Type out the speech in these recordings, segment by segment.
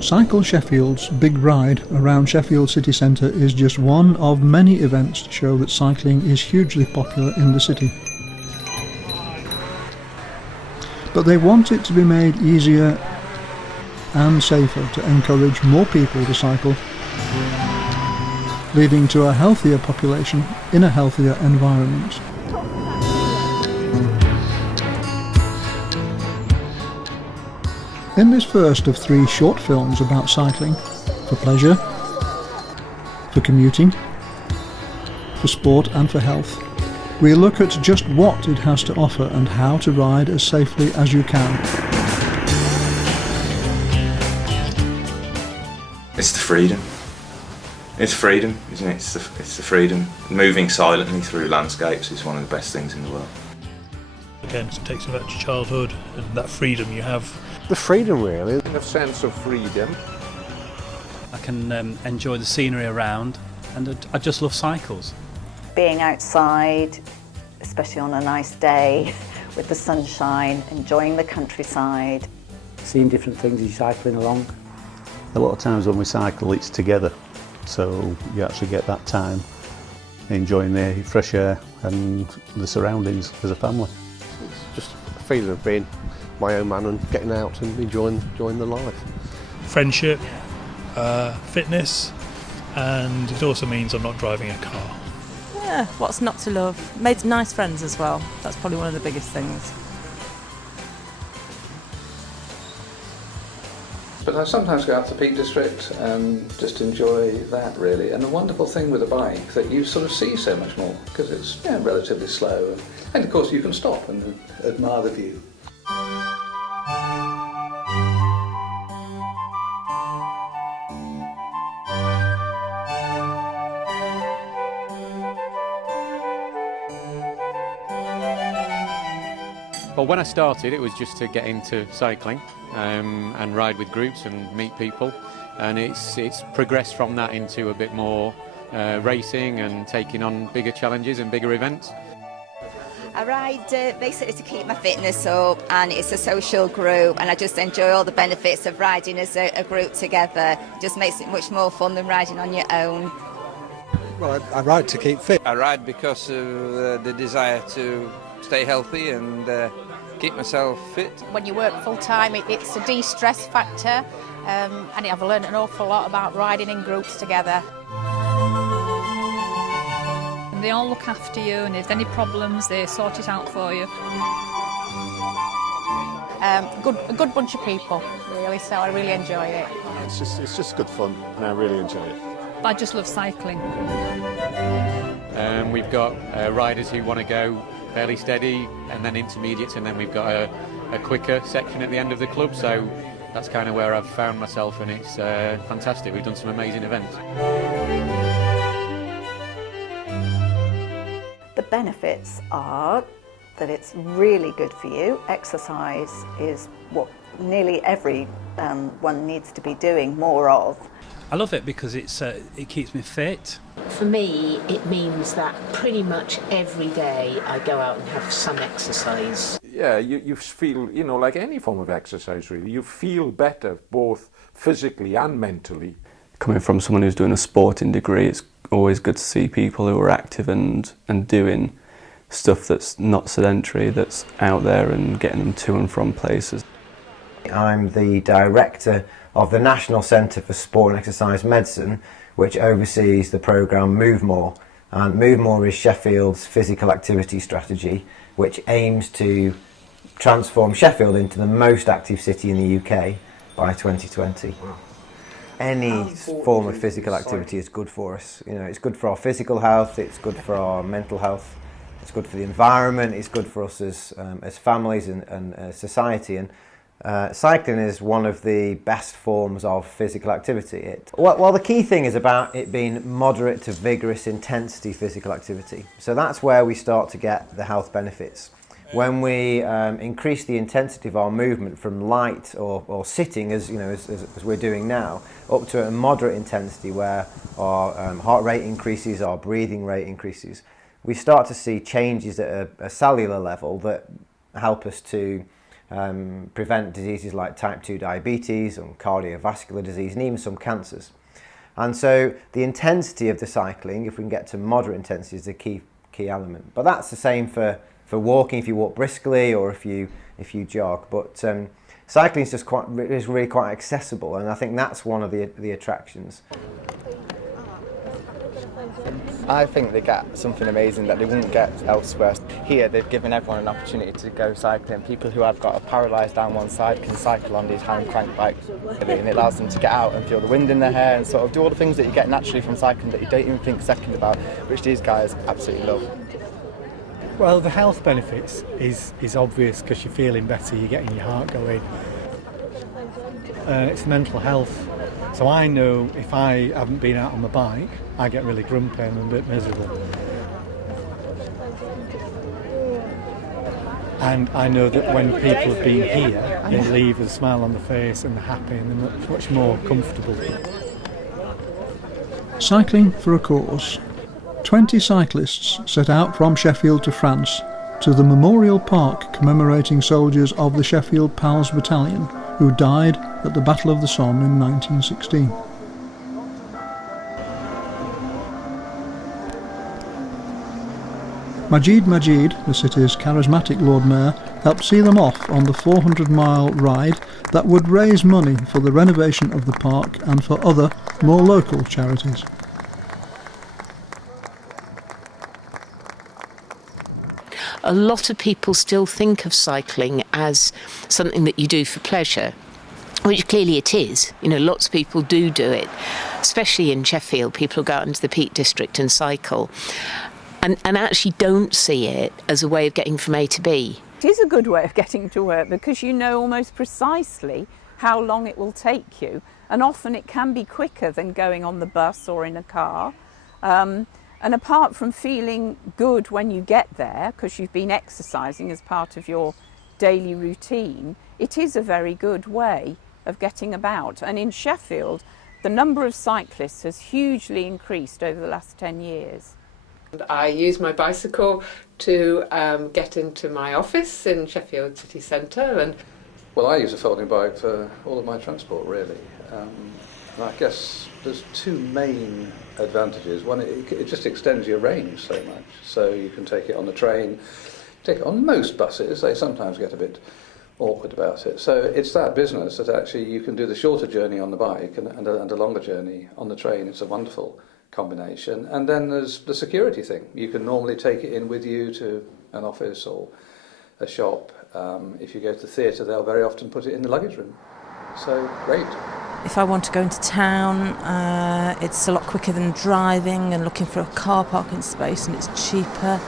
Cycle Sheffield's big ride around Sheffield city centre is just one of many events to show that cycling is hugely popular in the city. But they want it to be made easier and safer to encourage more people to cycle, leading to a healthier population in a healthier environment. In this first of 3 short films about cycling, for pleasure, for commuting, for sport and for health, we look at just what it has to offer and how to ride as safely as you can. It's the freedom. It's freedom, isn't it? It's the freedom. Moving silently through landscapes is one of the best things in the world. Again, it takes me back to childhood and that freedom you have. The freedom, really. A sense of freedom. I can enjoy the scenery around, and I just love cycles. Being outside, especially on a nice day with the sunshine, enjoying the countryside. Seeing different things as you're cycling along. A lot of times when we cycle it's together, so you actually get that time enjoying the fresh air and the surroundings as a family. It's just a feeling of being my own man and getting out and enjoying the life. Friendship, fitness, and it also means I'm not driving a car. Yeah, what's not to love? Made nice friends as well. That's probably one of the biggest things. But I sometimes go out to Peak District and just enjoy that, really. And the wonderful thing with a bike that you sort of see so much more because it's relatively slow, and of course you can stop and admire the view. Well, when I started, it was just to get into cycling and ride with groups and meet people, and it's progressed from that into a bit more racing and taking on bigger challenges and bigger events. I ride basically to keep my fitness up, and it's a social group, and I just enjoy all the benefits of riding as a group together. It just makes it much more fun than riding on your own. Well, I ride to keep fit. I ride because of the desire to stay healthy and keep myself fit. When you work full time, it's a de-stress factor, and I've learned an awful lot about riding in groups together. And they all look after you, and if there's any problems, they sort it out for you. A good bunch of people, really, so I really enjoy it. It's just good fun, and I really enjoy it. I just love cycling. We've got riders who want to go fairly steady, and then intermediates, and then we've got a quicker section at the end of the club, so that's kind of where I've found myself, and it's fantastic. We've done some amazing events. The benefits are that it's really good for you. Exercise is what nearly everyone needs to be doing more of. I love it because it keeps me fit. For me, it means that pretty much every day I go out and have some exercise. Yeah, you feel, like any form of exercise really, you feel better both physically and mentally. Coming from someone who's doing a sporting degree, it's always good to see people who are active and doing stuff that's not sedentary, that's out there and getting them to and from places. I'm the director of the National Centre for Sport and Exercise Medicine, which oversees the programme Move More. And Move More is Sheffield's physical activity strategy, which aims to transform Sheffield into the most active city in the UK by 2020. Wow. Any form of physical activity is good for us. It's good for our physical health, it's good for our mental health, it's good for the environment, it's good for us as families and society. And cycling is one of the best forms of physical activity. Well, the key thing is about it being moderate to vigorous intensity physical activity. So that's where we start to get the health benefits. When we increase the intensity of our movement from light or sitting, as we're doing now, up to a moderate intensity where our heart rate increases, our breathing rate increases, we start to see changes at a cellular level that help us to prevent diseases like type 2 diabetes and cardiovascular disease and even some cancers. And so the intensity of the cycling, if we can get to moderate intensity, is the key element. But that's the same for walking, if you walk briskly or if you jog. But cycling is just really quite accessible, and I think that's one of the attractions. I think they get something amazing that they wouldn't get elsewhere. Here they've given everyone an opportunity to go cycling. People who have got a paralysed down one side can cycle on these hand crank bikes, and it allows them to get out and feel the wind in their hair and sort of do all the things that you get naturally from cycling that you don't even think a second about, which these guys absolutely love. Well, the health benefits is obvious because you're feeling better, you're getting your heart going. It's mental health. So I know if I haven't been out on the bike, I get really grumpy and I'm a bit miserable. And I know that when people have been here, they leave with a smile on the face and they're happy and they're much more comfortable. Cycling for a cause. 20 cyclists set out from Sheffield to France to the memorial park commemorating soldiers of the Sheffield Pals Battalion who died at the Battle of the Somme in 1916. Majid, the city's charismatic Lord Mayor, helped see them off on the 400-mile ride that would raise money for the renovation of the park and for other, more local charities. A lot of people still think of cycling as something that you do for pleasure, which clearly it is. You know, lots of people do it, especially in Sheffield. People go out into the Peak District and cycle and actually don't see it as a way of getting from A to B. It is a good way of getting to work because you know almost precisely how long it will take you, and often it can be quicker than going on the bus or in a car. And apart from feeling good when you get there, because you've been exercising as part of your daily routine, it is a very good way of getting about. And in Sheffield, the number of cyclists has hugely increased over the last 10 years. I use my bicycle to get into my office in Sheffield city centre. Well, I use a folding bike for all of my transport, really. And I guess there's two main advantages. One, it just extends your range so much. So you can take it on the train, take it on most buses. They sometimes get a bit awkward about it. So it's that business that actually you can do the shorter journey on the bike and a longer journey on the train. It's a wonderful combination. And then there's the security thing. You can normally take it in with you to an office or a shop. If you go to the theatre, they'll very often put it in the luggage room. So great. If I want to go into town, it's a lot quicker than driving and looking for a car parking space, and it's cheaper.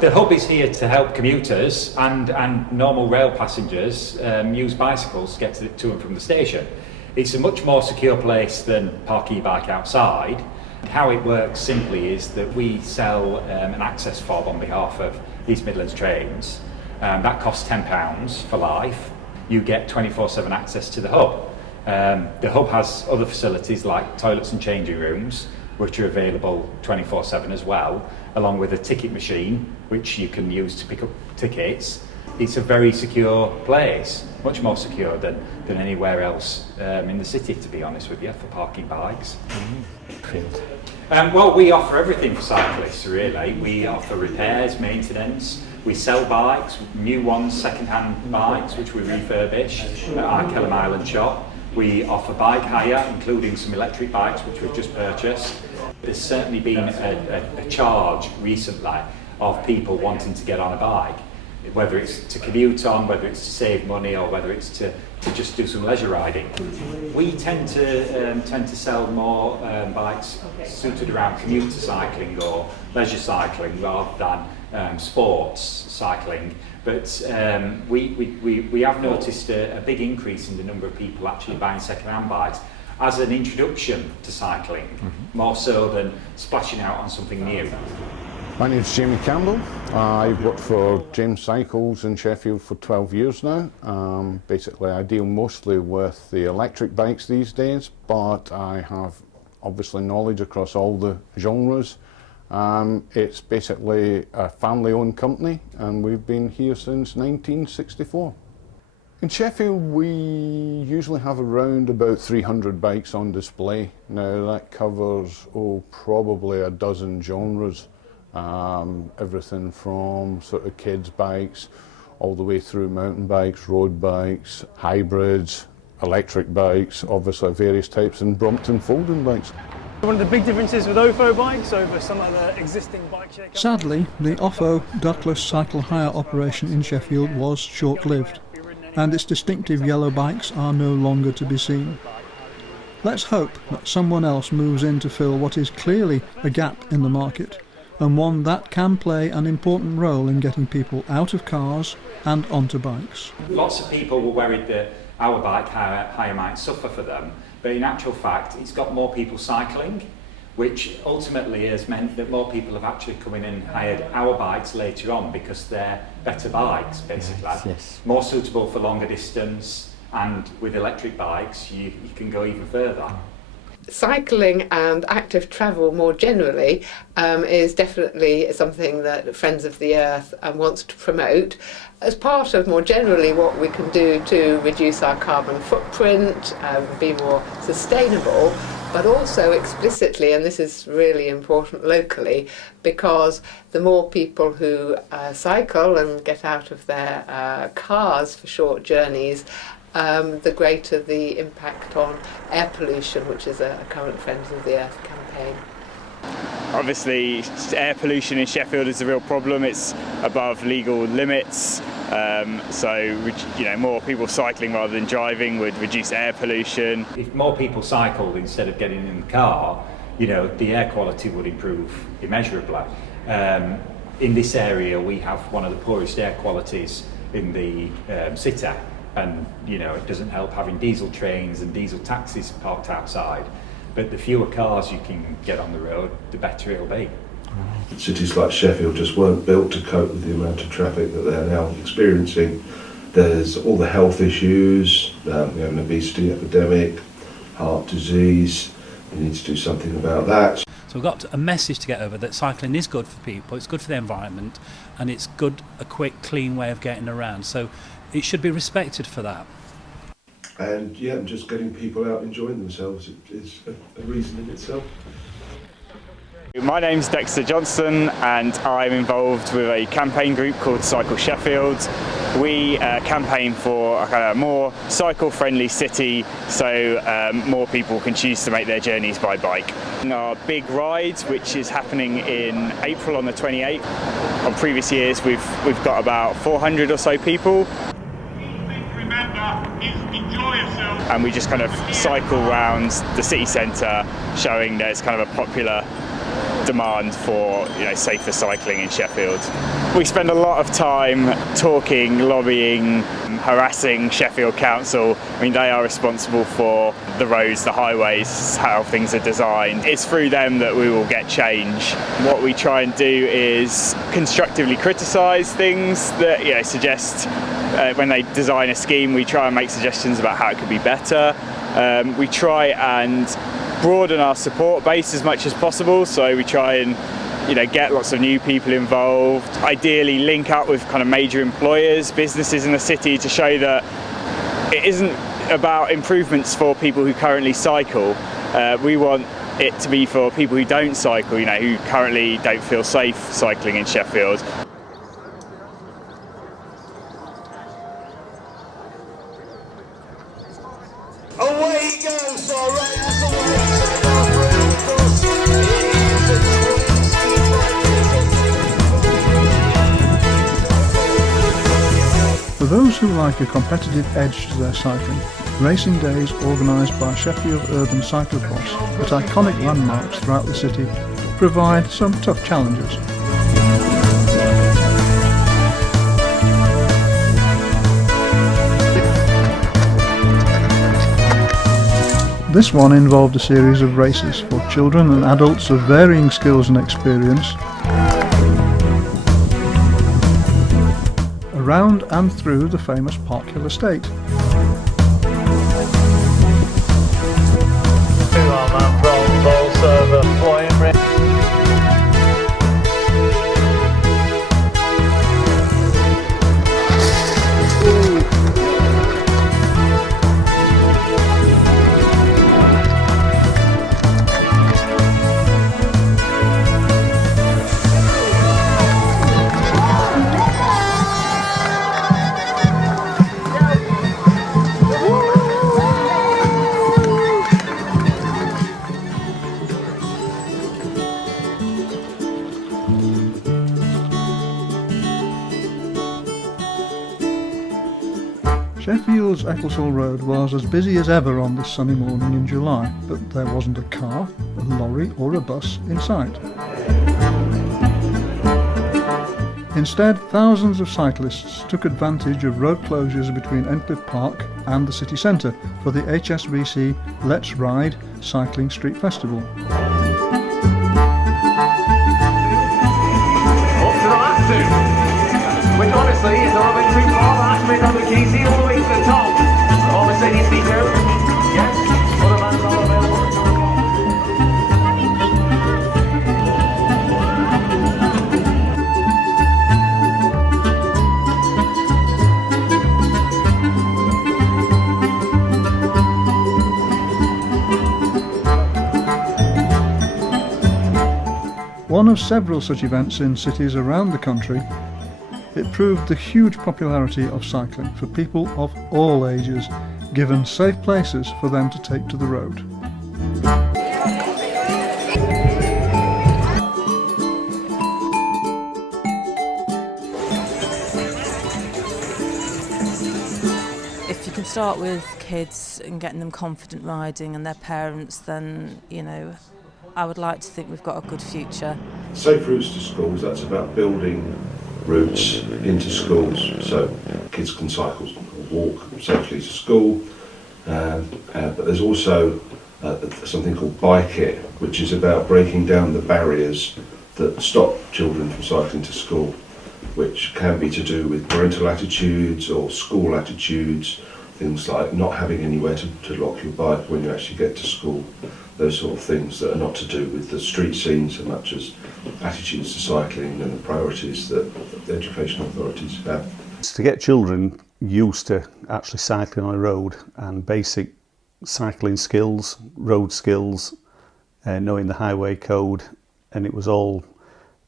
The hub is here to help commuters and normal rail passengers use bicycles to get to and from the station. It's a much more secure place than parking your bike outside. How it works simply is that we sell an access fob on behalf of East Midlands Trains. That costs £10 for life. You get 24/7 access to the hub. The hub has other facilities like toilets and changing rooms, which are available 24/7 as well, along with a ticket machine, which you can use to pick up tickets. It's a very secure place, much more secure than anywhere else in the city, to be honest with you, for parking bikes. Well, we offer everything for cyclists, really. We offer repairs, maintenance. We sell bikes, new ones, second-hand bikes, which we refurbish at our Kelham Island shop. We offer bike hire, including some electric bikes, which we've just purchased. There's certainly been a charge recently of people wanting to get on a bike. whether it's to commute on, whether it's to save money, or whether it's to just do some leisure riding. We tend to sell more bikes suited around commuter cycling or leisure cycling rather than sports cycling. But we have noticed a big increase in the number of people actually buying second-hand bikes as an introduction to cycling, more so than splashing out on something new. My name is Jamie Campbell. I've worked for James Cycles in Sheffield for 12 years now. Basically, I deal mostly with the electric bikes these days, but I have obviously knowledge across all the genres. It's basically a family-owned company, and we've been here since 1964. In Sheffield, we usually have around about 300 bikes on display. Now, that covers, probably a dozen genres. Everything from sort of kids bikes all the way through mountain bikes, road bikes, hybrids, electric bikes, obviously various types, and Brompton folding bikes. One of the big differences with OFO bikes over some of the existing bike share companies. Sadly, the OFO ductless cycle hire operation in Sheffield was short-lived, and its distinctive yellow bikes are no longer to be seen. Let's hope that someone else moves in to fill what is clearly a gap in the market, and one that can play an important role in getting people out of cars and onto bikes. Lots of people were worried that our bike hire might suffer for them, but in actual fact it's got more people cycling, which ultimately has meant that more people have actually come in and hired our bikes later on because they're better bikes, basically. Yes. More suitable for longer distance, and with electric bikes you can go even further. Cycling and active travel more generally is definitely something that Friends of the Earth wants to promote as part of more generally what we can do to reduce our carbon footprint, be more sustainable, but also explicitly, and this is really important locally, because the more people who cycle and get out of their cars for short journeys, the greater the impact on air pollution, which is a current Friends of the Earth campaign. Obviously, air pollution in Sheffield is a real problem. It's above legal limits, so more people cycling rather than driving would reduce air pollution. If more people cycled instead of getting in the car, the air quality would improve immeasurably. In this area, we have one of the poorest air qualities in the city. And it doesn't help having diesel trains and diesel taxis parked outside, but the fewer cars you can get on the road, the better it'll be. Cities like Sheffield just weren't built to cope with the amount of traffic that they're now experiencing. There's all the health issues, we have an obesity epidemic, heart disease. We need to do something about that. So we've got a message to get over that cycling is good for people, it's good for the environment, and it's a quick, clean way of getting around. So it should be respected for that. And just getting people out enjoying themselves is a reason in itself. My name's Dexter Johnson, and I'm involved with a campaign group called Cycle Sheffield. We campaign for a kind of more cycle-friendly city, so more people can choose to make their journeys by bike. Our big ride, which is happening in April on the 28th. On previous years, we've got about 400 or so people. And we just kind of cycle around the city centre, showing there's kind of a popular demand for safer cycling in Sheffield. We spend a lot of time talking, lobbying, harassing Sheffield Council. I mean, they are responsible for the roads, the highways, how things are designed. It's through them that we will get change. What we try and do is constructively criticise things that suggest when they design a scheme, we try and make suggestions about how it could be better. We try and broaden our support base as much as possible, so we try and get lots of new people involved, ideally link up with kind of major employers, businesses in the city, to show that it isn't about improvements for people who currently cycle. We want it to be for people who don't cycle, who currently don't feel safe cycling in Sheffield. Away he goes, all right, that's the way. For those who like a competitive edge to their cycling, racing days organised by Sheffield Urban Cyclocross at iconic landmarks throughout the city provide some tough challenges. This one involved a series of races for children and adults of varying skills and experience around and through the famous Park Hill estate. Sheffield's Ecclesall Road was as busy as ever on this sunny morning in July, but there wasn't a car, a lorry or a bus in sight. Instead, thousands of cyclists took advantage of road closures between Endcliffe Park and the city centre for the HSBC Let's Ride Cycling Street Festival. Up to the last two, which honestly is a little bit too far. That's made on the Casey all the way to the top. All Mercedes D2. Yes, other vans are available at 2 o'clock. One of several such events in cities around the country, it proved the huge popularity of cycling for people of all ages, given safe places for them to take to the road. If you can start with kids and getting them confident riding and their parents, then, you know, I would like to think we've got a good future. Safe routes to schools, that's about building routes into schools so kids can cycle or walk safely to school. But there's also something called Bike It, which is about breaking down the barriers that stop children from cycling to school, which can be to do with parental attitudes or school attitudes, things like not having anywhere to lock your bike when you actually get to school, those sort of things that are not to do with the street scene so much as attitudes to cycling and the priorities that the education authorities have. It's to get children used to actually cycling on a road and basic cycling skills, road skills, knowing the highway code, and it was all,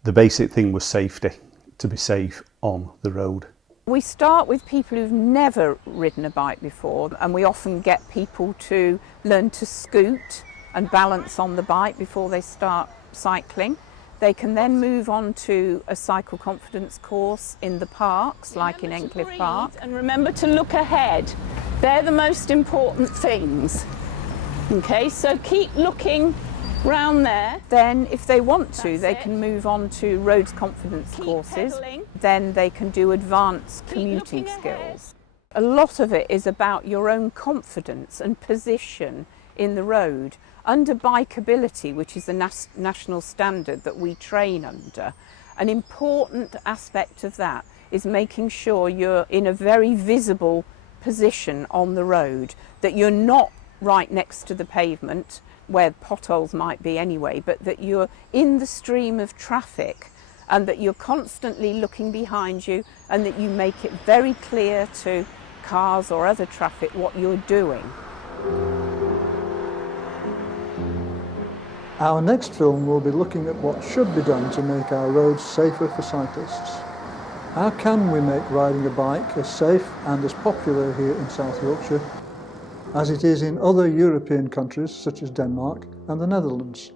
the basic thing was safety, to be safe on the road. We start with people who've never ridden a bike before, and we often get people to learn to scoot and balance on the bike before they start cycling. They can then move on to a cycle confidence course in the parks, like in Endcliffe Park. And remember to look ahead. They're the most important things. Okay, so keep looking round there. Then if they want to, they can move on to roads confidence courses. Then they can do advanced commuting skills. A lot of it is about your own confidence and position in the road. Under bikeability, which is the national standard that we train under, an important aspect of that is making sure you're in a very visible position on the road, that you're not right next to the pavement where potholes might be anyway, but that you're in the stream of traffic and that you're constantly looking behind you and that you make it very clear to cars or other traffic what you're doing. Our next film will be looking at what should be done to make our roads safer for cyclists. How can we make riding a bike as safe and as popular here in South Yorkshire as it is in other European countries such as Denmark and the Netherlands?